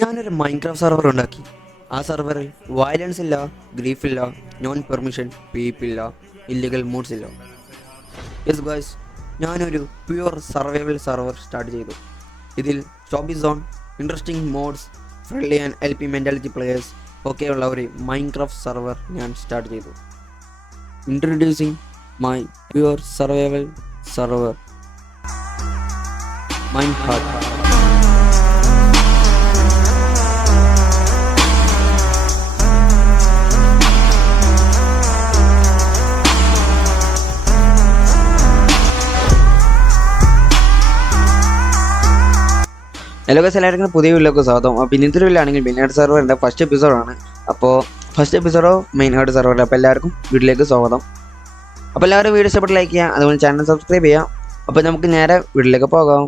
ഞാനൊരു Minecraft server ഉണ്ടാക്കി. ആ സെർവറിൽ വയലൻസ് ഇല്ല, ഗ്രീഫ് ഇല്ല, നോൺ പെർമിഷൻ പീപ്പ് ഇല്ല, ഇല്ലീഗൽ മൂഡ്സ് ഇല്ല. യെസ് ഗൈസ്, ഞാനൊരു പ്യുവർ സർവൈവൽ സെർവർ സ്റ്റാർട്ട് ചെയ്തു. ഇതിൽ Shopee zone, interesting modes, friendly and L P mentality players ഒക്കെയുള്ള ഒരു മൈൻക്രാഫ്റ്റ് സെർവർ ഞാൻ സ്റ്റാർട്ട് ചെയ്തു. Introducing my pure survival server mind heart. Hello guys, എല്ലാവർക്കും പുതിയ വീഡിയോക്ക് സ്വാഗതം. അപ്പോൾ ഇന്നത്തെ വീഡിയോയിലാണെങ്കിൽ മെയിൻ ഹാർട്ട് സെർവറിൻ്റെ ഫസ്റ്റ് എപ്പിസോഡാണ്. അപ്പോൾ first episode of main heart സെർവറിൽ. അപ്പോൾ എല്ലാവർക്കും വീഡിയോയിലേക്ക് സ്വാഗതം. അപ്പോൾ എല്ലാവരും വീഡിയോ ഇഷ്ടപ്പെട്ട് ലൈക്ക് ചെയ്യുക, അതുപോലെ ചാനൽ സബ്സ്ക്രൈബ് ചെയ്യുക. അപ്പോൾ നമുക്ക് നേരെ വീഡിയോയിലേക്ക് പോകാം.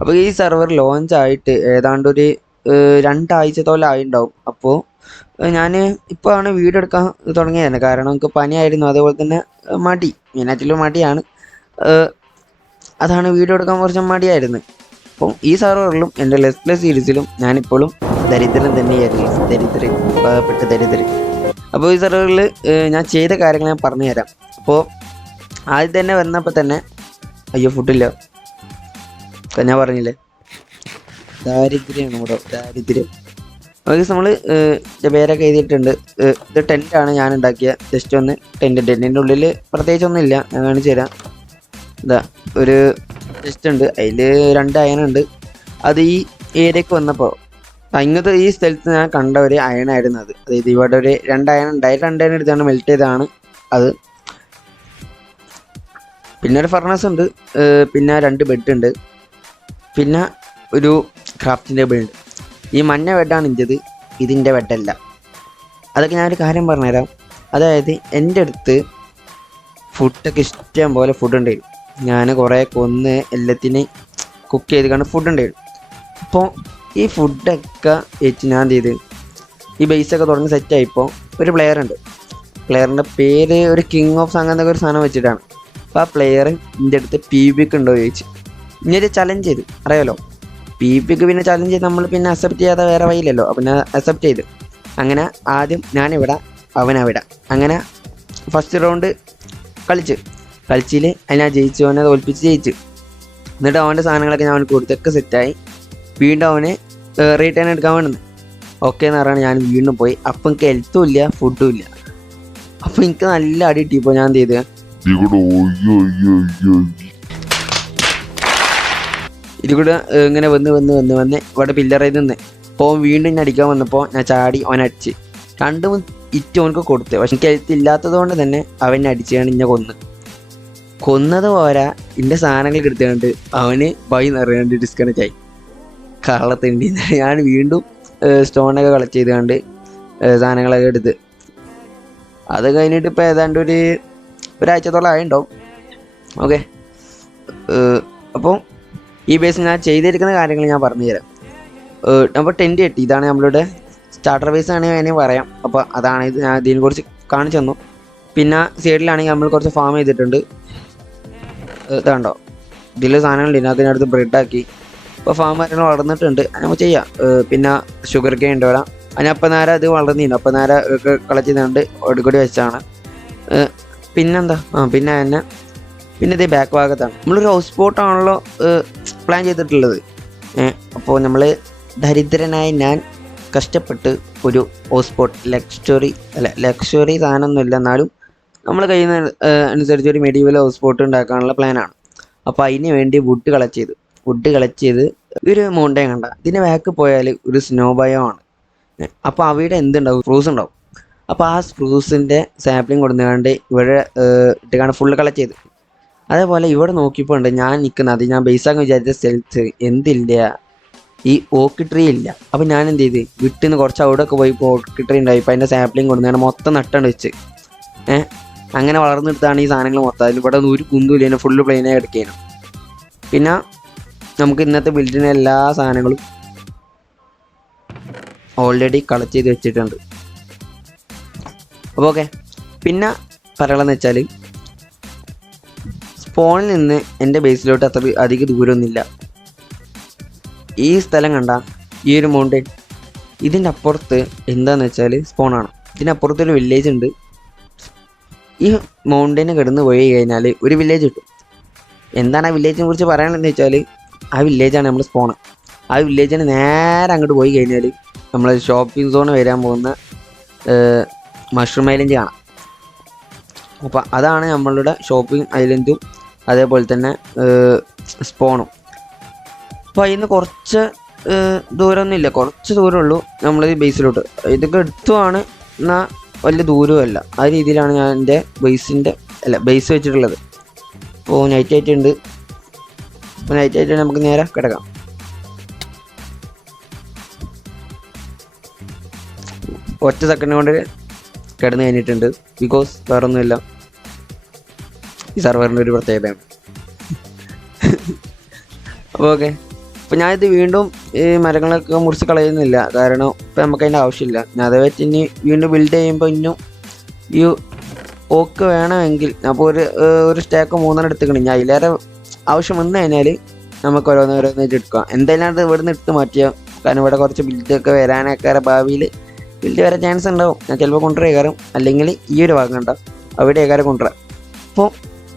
അപ്പോൾ ഈ സെർവർ ലോഞ്ച് ആയിട്ട് ഏതാണ്ട് ഒരു 2 ആഴ്ചത്തോളം ആയിട്ടുണ്ടാവും. അപ്പോൾ ഞാൻ ഇപ്പോൾ ആണ് വീഡിയോ എടുക്കാൻ തുടങ്ങിയത്. കാരണം നമുക്ക് പനിയായിരുന്നു, അതേപോലെ തന്നെ മടി, മെയിനായിട്ടുള്ള മടിയാണ്. അതാണ് വീഡിയോ എടുക്കാൻ കുറച്ച് മടിയായിരുന്നു. അപ്പം ഈ സെർവറിലും എൻ്റെ ലെസ് പ്ലേ സീരീസിലും ഞാനിപ്പോഴും ദരിദ്രൻ തന്നെയായിരുന്നു. ദരിദ്രൻ, പാവപ്പെട്ട ദരിദ്രൻ. അപ്പോൾ ഈ സെർവറിൽ ഞാൻ ചെയ്ത കാര്യങ്ങൾ ഞാൻ പറഞ്ഞു തരാം. അപ്പോൾ ആദ്യം തന്നെ വന്നപ്പോൾ തന്നെ അയ്യോ ഫുഡില്ല, ഞാൻ പറഞ്ഞില്ലേ ദാരിദ്ര്യമാണ് നമ്മുടെ ദാരിദ്ര്യം. ഓക്കെ, നമ്മൾ പേരൊക്കെ എഴുതിയിട്ടുണ്ട്. ഇത് ടെൻറ്റാണ് ഞാൻ ഉണ്ടാക്കിയ. ജസ്റ്റ് ഒന്ന് ടെൻറ്റിൻ്റെ ഉള്ളിൽ പ്രത്യേകിച്ചൊന്നും ഇല്ല, ഞാൻ കാണിച്ചു തരാം. ഇതാ ഒരു ജസ്റ്റ് ഉണ്ട്, അതിൽ 2 അയനുണ്ട്. അത് ഈ ഏരിയക്ക് വന്നപ്പോൾ ഇങ്ങനത്തെ ഈ സ്ഥലത്ത് ഞാൻ കണ്ട ഒരു അയണായിരുന്നു അത്. അതായത് ഇവിടെ ഒരു 2 അയൺ ഉണ്ടായി, 2 അയൺ എടുത്താണ് മെൽറ്റ് ചെയ്തതാണ് അത്. പിന്നെ ഒരു ഫർണസ് ഉണ്ട്, പിന്നെ 2 ബെഡ് ഉണ്ട്, പിന്നെ ഒരു ക്രാഫ്റ്റിംഗ് ടേബിൾ ഉണ്ട്. ഈ മഞ്ഞ ബെഡാണ് ഇൻ്റെത്, ഇതിൻ്റെ ബെഡല്ല. അതൊക്കെ ഞാനൊരു കാര്യം പറഞ്ഞുതരാം. അതായത് എൻ്റെ അടുത്ത് ഫുഡൊക്കെ ഇഷ്ടം പോലെ ഫുഡ് ഉണ്ടായിരുന്നു. ഞാൻ കുറേ കൊന്ന് എല്ലാത്തിനെയും കുക്ക് ചെയ്ത് കണ്ട് ഫുഡ് ഉണ്ടായിരുന്നു. അപ്പോൾ ഈ ഫുഡൊക്കെ വെച്ച് ഞാൻ എന്ത് ചെയ്ത് ഈ ബേസൊക്കെ തുടങ്ങി സെറ്റായിപ്പോൾ ഒരു പ്ലെയർ ഉണ്ട്. പ്ലെയറിൻ്റെ പേര് ഒരു കിങ് ഓഫ് അങ്ങനത്തെ ഒരു സാധനം വെച്ചിട്ടാണ്. അപ്പോൾ ആ പ്ലെയർ എൻ്റെ അടുത്ത് PvP ഉണ്ടോ ചോദിച്ചു. ഇനിയൊരു ചലഞ്ച് ചെയ്ത് അറിയാലോ, PvP പിന്നെ ചലഞ്ച് ചെയ്ത് നമ്മൾ പിന്നെ അക്സെപ്റ്റ് ചെയ്യാതെ വേറെ വഴിയില്ലല്ലോ. അപ്പം ഞാൻ അക്സെപ്റ്റ് ചെയ്ത്. അങ്ങനെ ആദ്യം ഞാനിവിടെ, അവനവിടെ. അങ്ങനെ ഫസ്റ്റ് റൗണ്ട് കളിച്ചിൽ ഞാൻ ജയിച്ചു, അവനെ തോൽപ്പിച്ച് ജയിച്ചു. എന്നിട്ട് അവൻ്റെ സാധനങ്ങളൊക്കെ ഞാൻ അവന് കൊടുത്തൊക്കെ സെറ്റായി. വീണ്ടും അവന് റീടേൺ എടുക്കാൻ വേണ്ടുന്നത് ഓക്കെ എന്ന് പറഞ്ഞാൽ ഞാൻ വീണ്ടും പോയി. അപ്പം എനിക്ക് ഹെൽത്തും ഇല്ല, ഫുഡും ഇല്ല. അപ്പം എനിക്ക് നല്ല അടി കിട്ടിയപ്പോൾ ഞാൻ എന്ത് ചെയ്ത് ഇതികൂടെ ഇങ്ങനെ വന്ന് ഇവിടെ പില്ലറിൽ നിന്ന് അപ്പോൾ വീണ്ടും ഞാൻ അടിക്കാൻ വന്നപ്പോൾ ഞാൻ ചാടി അവനടിച്ച് 2 ഇറ്റ് അവനക്ക് കൊടുത്ത്. പക്ഷെ എനിക്ക് ഹെൽത്ത് ഇല്ലാത്തത് കൊണ്ട് തന്നെ അവനെ അടിച്ചാണ് ഇന്നെ കൊന്നത് പോരാ, എൻ്റെ സാധനങ്ങൾ എടുത്തുകൊണ്ട് അവന് ബൈ നിറയാണ്ട് ഡിസ്കണക്റ്റ് ആയി. കള്ളത്തിണ്ടി ഞാൻ വീണ്ടും സ്റ്റോണൊക്കെ കളക്ട് ചെയ്തുകൊണ്ട് സാധനങ്ങളൊക്കെ എടുത്ത് അത് കഴിഞ്ഞിട്ട് ഇപ്പോൾ ഏതാണ്ട് ഒരാഴ്ചത്തോളം ആയിട്ടുണ്ടാവും. ഓക്കെ, അപ്പോൾ ഈ ബേസിൽ ഞാൻ ചെയ്തിരിക്കുന്ന കാര്യങ്ങൾ ഞാൻ പറഞ്ഞു തരാം. നമ്മൾ ടെൻറ്റ് കെട്ടി, ഇതാണ് നമ്മളുടെ സ്റ്റാർട്ടർ ബേസ് ആണെങ്കിൽ വേണമെങ്കിൽ പറയാം. അപ്പോൾ അതാണ് ഇത്, ഞാൻ ഇതിനെ കുറിച്ച് കാണിച്ചു തന്നു. പിന്നെ സൈഡിലാണെങ്കിൽ നമ്മൾ കുറച്ച് ഫാം ചെയ്തിട്ടുണ്ട്. ഇതാണ്ടോ, ഇതിൽ സാധനങ്ങളുണ്ട്, ഇതിനകത്തിനടുത്ത് ബ്രെഡാക്കി. ഇപ്പോൾ ഫാം കാര്യങ്ങൾ വളർന്നിട്ടുണ്ട്, നമുക്ക് ചെയ്യാം. പിന്നെ ഷുഗർ കെയിൻ ഉണ്ട് ഇവിടെ, അതിനപ്പം നേരം അത് വളർന്നിരുന്നു. അപ്പം നേരം കളക്ട് ചെയ്തുകൊണ്ട് ഒടുകൂടി വെച്ചാണ്. പിന്നെന്താ, പിന്നെ ഇത് ബാക്ക് ഭാഗത്താണ് നമ്മളൊരു ഹൗസ് ബോട്ടാണല്ലോ പ്ലാൻ ചെയ്തിട്ടുള്ളത്. അപ്പോൾ നമ്മൾ ദരിദ്രനായി ഞാൻ കഷ്ടപ്പെട്ട് ഒരു ഹൗസ് ബോട്ട് ലക്ഷറി സാധനമൊന്നുമില്ല, എന്നാലും നമ്മൾ കഴിയുന്ന അനുസരിച്ച് ഒരു മെഡീവൽ ഹൗസ് ബോട്ട് ഉണ്ടാക്കാനുള്ള പ്ലാനാണ്. അപ്പോൾ അതിന് വേണ്ടി വുഡ് കളക്ട് ചെയ്ത് ഒരു മൗണ്ടൈൻ കണ്ട ഇതിന് ബാക്ക് പോയാൽ ഒരു സ്നോ ബയോമാണ്. അപ്പോൾ അവിടെ എന്തുണ്ടാവും, സ്പ്രൂസ് ഉണ്ടാവും. അപ്പോൾ ആ സ്പ്രൂസിൻ്റെ സാപ്ലിങ് കൊടുത്തുകൊണ്ട് ഇവിടെ ഇട്ടുകാണ് ഫുള്ള് കളക്ട് ചെയ്ത്. അതേപോലെ ഇവിടെ നോക്കിയപ്പോൾ ഉണ്ട് ഞാൻ നിൽക്കുന്നത്, ഞാൻ ബേസാക്കാൻ വിചാരിച്ച സ്ഥലത്ത് എന്തില്ല, ഈ ഓക്ക് ട്രീ ഇല്ല. അപ്പോൾ ഞാൻ എന്ത് ചെയ്ത് വിട്ടിന്ന് കുറച്ച് അവിടെയൊക്കെ പോയി ഇപ്പോൾ ഓക്ക് ട്രീ ഉണ്ടായി. ഇപ്പോൾ അതിൻ്റെ സാപ്ലിങ് കൊടുത്താണ് മൊത്തം നട്ടണ്ട് വെച്ച് അങ്ങനെ വളർന്നെടുത്താണ് ഈ സാധനങ്ങൾ മൊത്തം. അതിൽ ഇവിടെ ഒരു കുന്തുമില്ല, അതിനെ ഫുള്ള് പ്ലെയിനായി എടുക്കുകയാണ്. പിന്നെ നമുക്ക് ഇന്നത്തെ ബിൽഡിന് എല്ലാ സാധനങ്ങളും ഓൾറെഡി കളക്ട് ചെയ്ത് വെച്ചിട്ടുണ്ട്. അപ്പോൾ ഓക്കെ. പിന്നെ പറയാനുള്ളതെന്ന് വെച്ചാൽ സ്പോണിൽ നിന്ന് എൻ്റെ ബേസിലോട്ട് അത്ര അധികം ദൂരമൊന്നുമില്ല. ഈ സ്ഥലം കണ്ട ഈ ഒരു മൗണ്ടൻ, ഇതിൻ്റെ അപ്പുറത്ത് എന്താണെന്ന് വെച്ചാൽ സ്പോണാണ്. ഇതിനപ്പുറത്തൊരു വില്ലേജ് ഉണ്ട്. ഈ മൗണ്ടന് കിടന്ന് പോയി കഴിഞ്ഞാൽ ഒരു വില്ലേജ് കിട്ടും. എന്താണ് ആ വില്ലേജിനെ കുറിച്ച് പറയാനെന്ന് വെച്ചാൽ ആ വില്ലേജാണ് നമ്മൾ സ്പോണ്. ആ വില്ലേജിന് നേരെ അങ്ങോട്ട് പോയി കഴിഞ്ഞാൽ നമ്മൾ ഷോപ്പിംഗ് സോൺ വരാൻ പോകുന്ന മഷ്റൂം ഐലൻഡ് കാണാം. അപ്പോൾ അതാണ് നമ്മളുടെ ഷോപ്പിംഗ് ഐലൻഡും അതേപോലെ തന്നെ സ്പോണും. അപ്പോൾ അതിന് കുറച്ച് ദൂരമൊന്നുമില്ല, കുറച്ച് ദൂരമുള്ളൂ നമ്മൾ ബേസിലോട്ട്. ഇതൊക്കെ എടുത്തുമാണ്, എന്നാൽ വലിയ ദൂരമല്ല. ആ രീതിയിലാണ് ഞാൻ എൻ്റെ ബേസ് വെച്ചിട്ടുള്ളത്. അപ്പോൾ നൈറ്റ് ആയിട്ടുണ്ട്. അപ്പോൾ നൈറ്റ് ആയിട്ട് നമുക്ക് നേരെ കിടക്കാം. ഒറ്റ സെക്കൻഡ് കൊണ്ട് കിടന്ന് കഴിഞ്ഞിട്ടുണ്ട്. ബിക്കോസ് വേറൊന്നുമില്ല, ഈ സർവറിൻ്റെ ഒരു പ്രത്യേകതയാണ്. അപ്പോൾ ഓക്കെ. അപ്പോൾ ഞാനിത് വീണ്ടും ഈ മരങ്ങളൊക്കെ മുറിച്ച് കളയുന്നില്ല, കാരണം ഇപ്പം നമുക്ക് അതിൻ്റെ ആവശ്യമില്ല. ഞാൻ അതേ ഇനി വീണ്ടും ബിൽഡ് ചെയ്യുമ്പോൾ ഇന്നും ഈ ഓക്ക് വേണമെങ്കിൽ അപ്പോൾ ഒരു സ്റ്റേക്ക് 3 എടുത്തുക്കണം. ഞാൻ അതിലേറെ ആവശ്യം വന്നു കഴിഞ്ഞാൽ നമുക്ക് ഓരോന്നോരോന്നായിട്ട് എടുക്കാം. എന്തായാലും അത് ഇവിടെ നിന്ന് എടുത്ത് മാറ്റിയാൽ, കാരണം ഇവിടെ കുറച്ച് ബിൽഡൊക്കെ വരാനൊക്കെ ഭാവിയിൽ ബിൽഡ് വരാൻ ചാൻസ് ഉണ്ടാവും. ഞാൻ ചിലപ്പോൾ കൊണ്ടുവരാം, അല്ലെങ്കിൽ ഈ ഒരു ഭാഗം ഉണ്ടാവും അവിടെ ഏകാരം കൊണ്ടുവരാം. അപ്പോൾ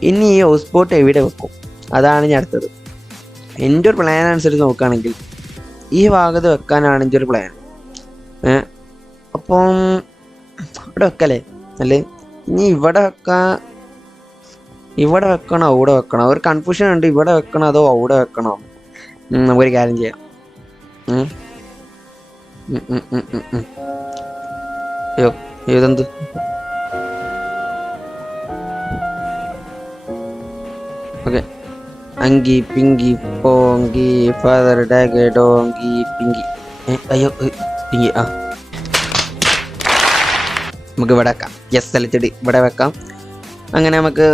ഇനി ഈ ഹൗസ് ബോട്ട് എവിടെ വെക്കും, അതാണ് ഞാൻ അടുത്തത്. എൻ്റെ ഒരു പ്ലാൻ അനുസരിച്ച് നോക്കുകയാണെങ്കിൽ ഈ ഭാഗത്ത് വെക്കാനാണ് എൻ്റെ ഒരു പ്ലാൻ. അപ്പം ഇവിടെ വെക്കല്ലേ അല്ലേ? ഇനി ഇവിടെ വെക്കണോ അവിടെ വെക്കണോ, ഒരു കൺഫ്യൂഷൻ ഉണ്ട്. ഇവിടെ വെക്കണോ അതോ അവിടെ വെക്കണോ? നമുക്കൊരു കാര്യം ചെയ്യാം. അയ്യോ ഇതെന്ത്? ഓക്കെ. അങ്കി പിങ്കി പോങ്കി ഫാദർ ഡാഗ് ഡോങ്കി പിങ്കി. അയ്യോ പിങ്കി. നമുക്ക് ഇവിടെ വെക്കാം. യെസ്, സെലക്ട് ഇവിടെ വെക്കാം. അങ്ങനെ നമുക്ക്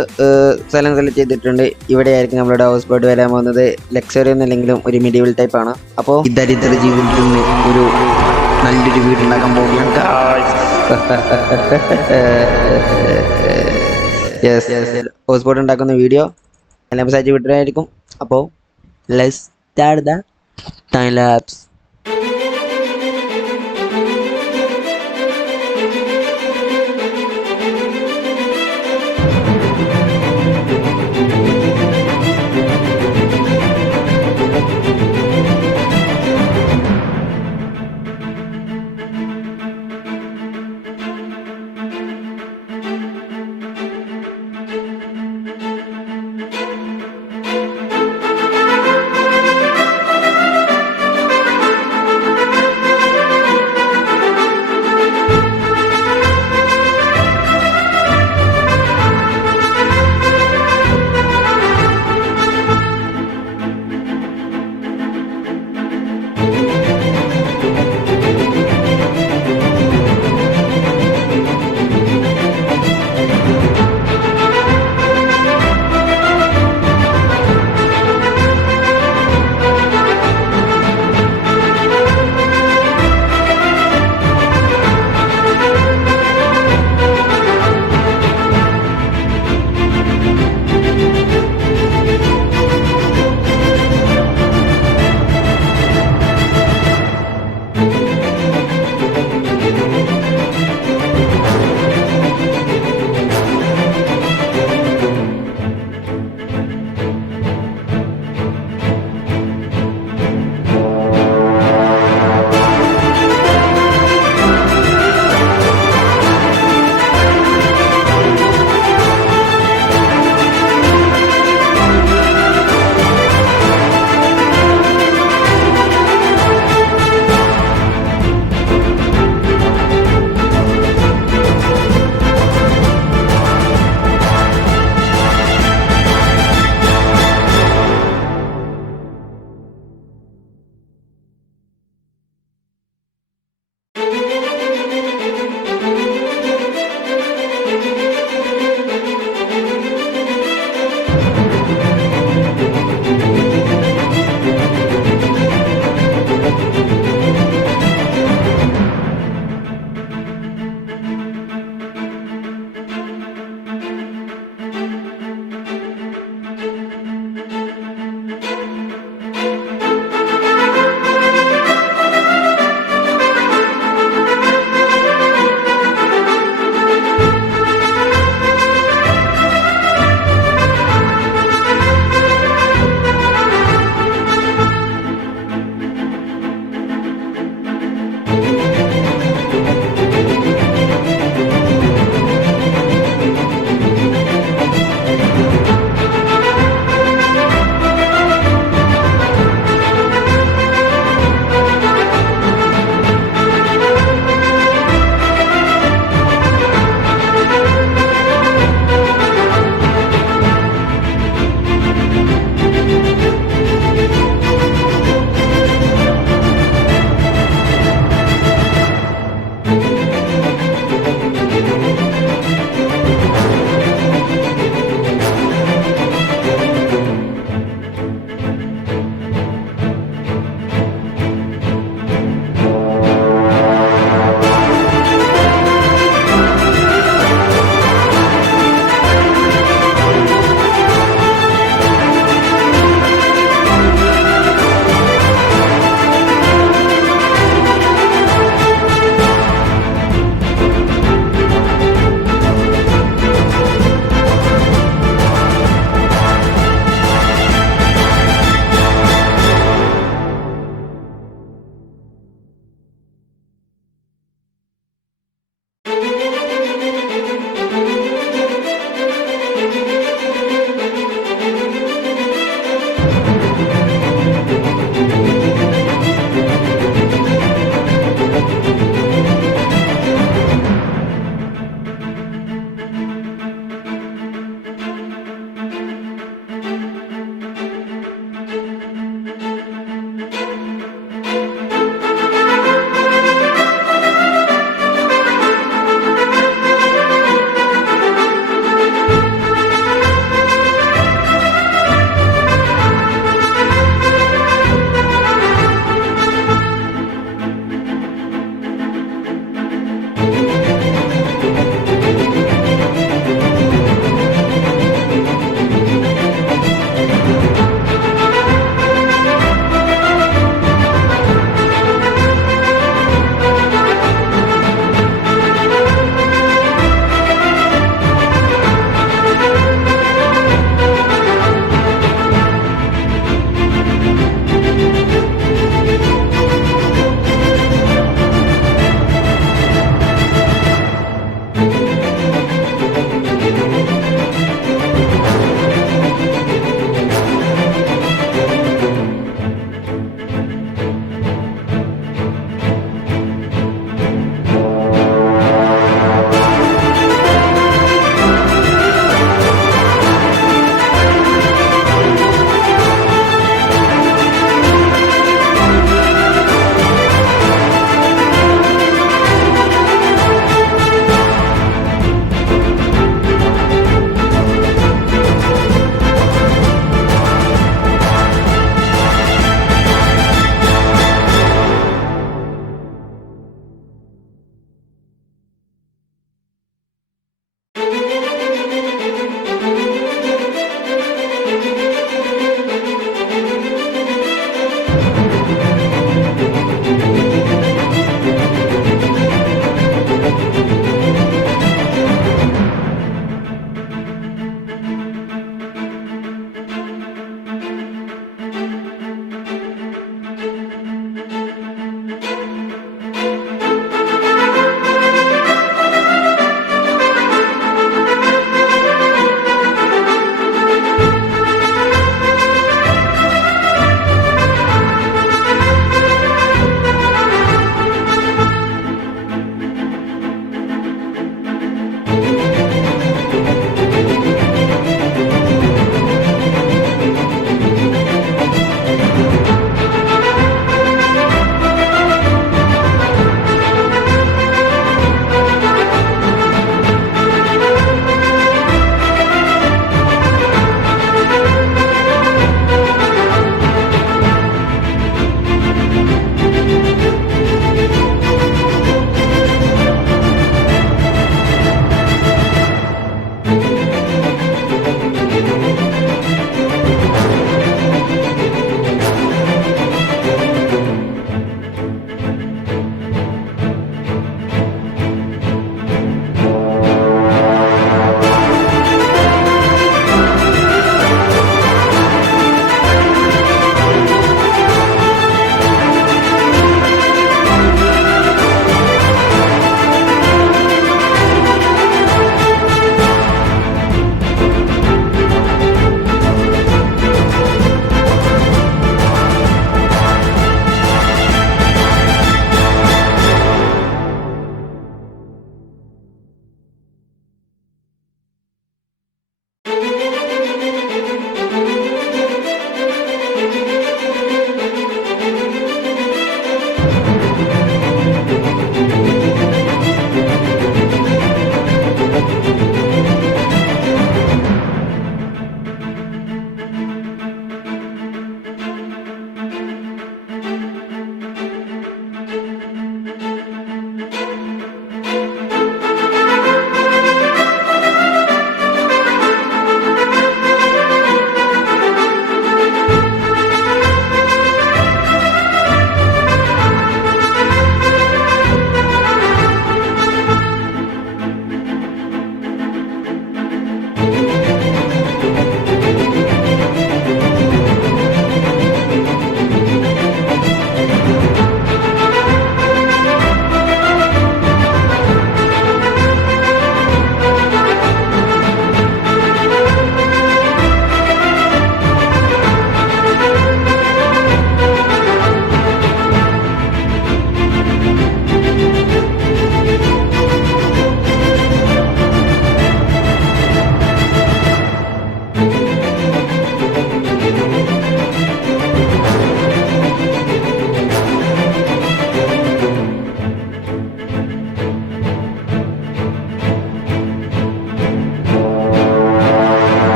സ്ഥലം സെലക്ട് ചെയ്തിട്ടുണ്ട്. ഇവിടെ ആയിരിക്കും നമ്മളുടെ ഹൗസ് ബോട്ട് വരാൻ പോകുന്നത്. ലക്സറി ഒന്നല്ലെങ്കിലും ഒരു മിഡിവൽ ടൈപ്പാണ്. അപ്പോൾ ഈ ദരിദ്ര ജീവിതത്തിൽ നിന്ന് ഒരു നല്ലൊരു വീടുണ്ടാക്കാൻ പോവുകയാണ്. യെസ്, ഹൗസ് ബോട്ട് ഉണ്ടാക്കുന്ന വീഡിയോ എല്ലാം സജ്ജ വിട്ടതായിരിക്കും. അപ്പോൾ let's start the time lapse.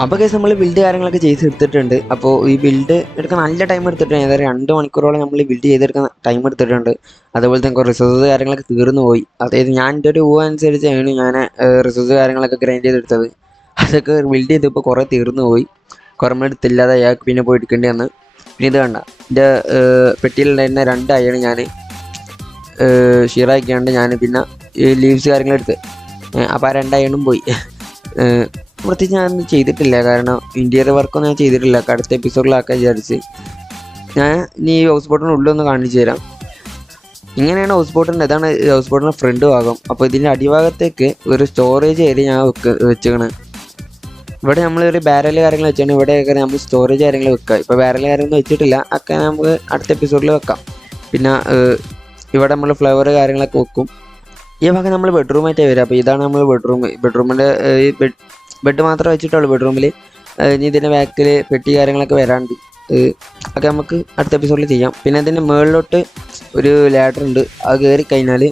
അപ്പോൾ കേസ് നമ്മൾ ബിൽഡ് കാര്യങ്ങളൊക്കെ ചെയ്തെടുത്തിട്ടുണ്ട്. അപ്പോൾ ഈ ബിൽഡ് എടുക്കാൻ നല്ല ടൈം എടുത്തിട്ടുണ്ട്. ഏതായാലും 2 മണിക്കൂറോളം നമ്മൾ ബിൽഡ് ചെയ്തെടുക്കാൻ ടൈം എടുത്തിട്ടുണ്ട്. അതുപോലെ തന്നെ റിസോഴ്സ് കാര്യങ്ങളൊക്കെ തീർന്നു പോയി. അതായത് ഞാൻ എൻ്റെ ഒരു ഊഹ അനുസരിച്ചാണ് ഞാൻ റിസോഴ്സ് കാര്യങ്ങളൊക്കെ ഗ്രൈൻഡ് ചെയ്തെടുത്തത്. അതൊക്കെ ബിൽഡ് ചെയ്തപ്പോൾ കുറേ തീർന്നു പോയി. കുറേ എടുത്തില്ലാതെ അയാൾക്ക് പിന്നെ പോയി എടുക്കേണ്ടി വന്ന്. പിന്നെ ഇത് കണ്ട എൻ്റെ പെട്ടിയിലുണ്ടായിരുന്ന 2 അയണ് ഞാൻ ഷീറാക്കിയാണ്ട് ഞാൻ പിന്നെ ലീവ്സ് കാര്യങ്ങളെടുത്ത് അപ്പോൾ ആ 2 അയണും പോയി. പ്രത്യേകിച്ച് ഞാനൊന്നും ചെയ്തിട്ടില്ല, കാരണം ഇൻറ്റീരിയർ വർക്കൊന്നും ഞാൻ ചെയ്തിട്ടില്ല. അടുത്ത എപ്പിസോഡിലാക്കാൻ വിചാരിച്ച് ഞാൻ ഇനി ഈ ഹൗസ് ബോട്ടിൻ്റെ ഉള്ളൊന്ന് കാണിച്ചു തരാം. ഇങ്ങനെയാണ് ഹൗസ് ബോട്ടിൻ്റെ, ഇതാണ് ഹൗസ് ബോട്ടിൻ്റെ ഫ്രണ്ട് ഭാഗം. അപ്പോൾ ഇതിൻ്റെ അടിഭാഗത്തേക്ക് ഒരു സ്റ്റോറേജ് ഏരിയ ഞാൻ വെച്ചാണ്. ഇവിടെ നമ്മളൊരു ബാരൽ കാര്യങ്ങൾ വെച്ചാണ് ഇവിടെയൊക്കെ നമ്മൾ സ്റ്റോറേജ് കാര്യങ്ങൾ വെക്കുക. ഇപ്പോൾ ബാരൽ കാര്യങ്ങളൊന്നും വെച്ചിട്ടില്ല, ഒക്കെ നമുക്ക് അടുത്ത എപ്പിസോഡിൽ വെക്കാം. പിന്നെ ഇവിടെ നമ്മൾ ഫ്ലവർ കാര്യങ്ങളൊക്കെ വെക്കും. ഈ ഭാഗം നമ്മൾ ബെഡ്റൂമായിട്ടേ വരിക. അപ്പോൾ ഇതാണ് നമ്മൾ ബെഡ്റൂമിൻ്റെ ഈ ബെഡ് മാത്രമേ വെച്ചിട്ടുള്ളൂ ബെഡ്റൂമിൽ. ഇനി ഇതിൻ്റെ ബാക്കിൽ പെട്ടി കാര്യങ്ങളൊക്കെ വരാണ്ട് ഒക്കെ നമുക്ക് അടുത്ത എപ്പിസോഡിൽ ചെയ്യാം. പിന്നെ അതിൻ്റെ മുകളിലോട്ട് ഒരു ലാഡർ ഉണ്ട്. അത് കയറിക്കഴിഞ്ഞാൽ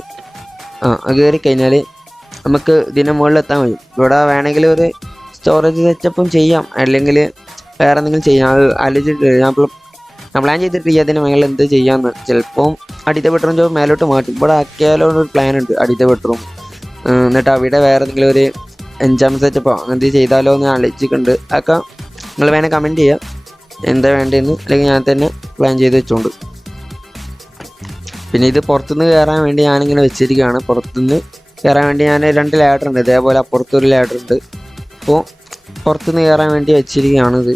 നമുക്ക് ഇതിൻ്റെ മുകളിലെത്താൻ കഴിയും. ഇവിടെ വേണമെങ്കിൽ ഒരു സ്റ്റോറേജ് സെറ്റപ്പും ചെയ്യാം, അല്ലെങ്കിൽ വേറെ എന്തെങ്കിലും ചെയ്യാം. അത് ആലോചിച്ചിട്ട് ഞാൻ പ്ലാൻ ചെയ്തിട്ടില്ല അതിൻ്റെ മേളിൽ എന്ത് ചെയ്യാമെന്ന്. ചിലപ്പം അടിയത്തെ ബെഡ്റൂം ചോദിച്ചാൽ മേലോട്ട് മാറ്റും. ഇവിടെ ആക്കിയാലോ ഒരു പ്ലാൻ ഉണ്ട് അടിയത്തെ ബെഡ്റൂം. എന്നിട്ട് അവിടെ വേറെ എന്തെങ്കിലും ഒരു എൻജാമ് സെറ്റപ്പോ അങ്ങനത്തെ ചെയ്താലോ എന്ന് ആലോചിച്ചിട്ടുണ്ട്. അതൊക്കെ നിങ്ങൾ വേണേൽ കമൻറ്റ് ചെയ്യാം എന്താ വേണ്ടതെന്ന്, അല്ലെങ്കിൽ ഞാൻ തന്നെ പ്ലാൻ ചെയ്ത് വെച്ചോണ്ട്. പിന്നെ ഇത് പുറത്തുനിന്ന് കയറാൻ വേണ്ടി ഞാനിങ്ങനെ വെച്ചിരിക്കുകയാണ്. പുറത്തുനിന്ന് കയറാൻ വേണ്ടി ഞാൻ 2 ലാഡർ ഉണ്ട്, ഇതേപോലെ അപ്പുറത്തൊരു ലാഡർ ഉണ്ട്. അപ്പോൾ പുറത്തുനിന്ന് കയറാൻ വേണ്ടി വെച്ചിരിക്കുകയാണിത്.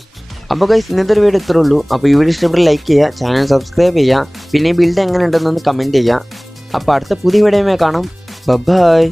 അപ്പോൾ ഗൈസ് ഇന്നത്തെ ഒരു വീഡിയോ ഇത്രേ ഉള്ളൂ. അപ്പോൾ ഈ വീഡിയോ ഇഷ്ടപ്പെട്ട് ലൈക്ക് ചെയ്യുക, ചാനൽ സബ്സ്ക്രൈബ് ചെയ്യുക, പിന്നെ ഈ ബിൽഡ് എങ്ങനെ ഉണ്ടെന്നൊന്ന് കമൻറ്റ് ചെയ്യുക. അപ്പോൾ അടുത്ത പുതിയ വീഡിയോയുമായി കാണാം. ബൈ.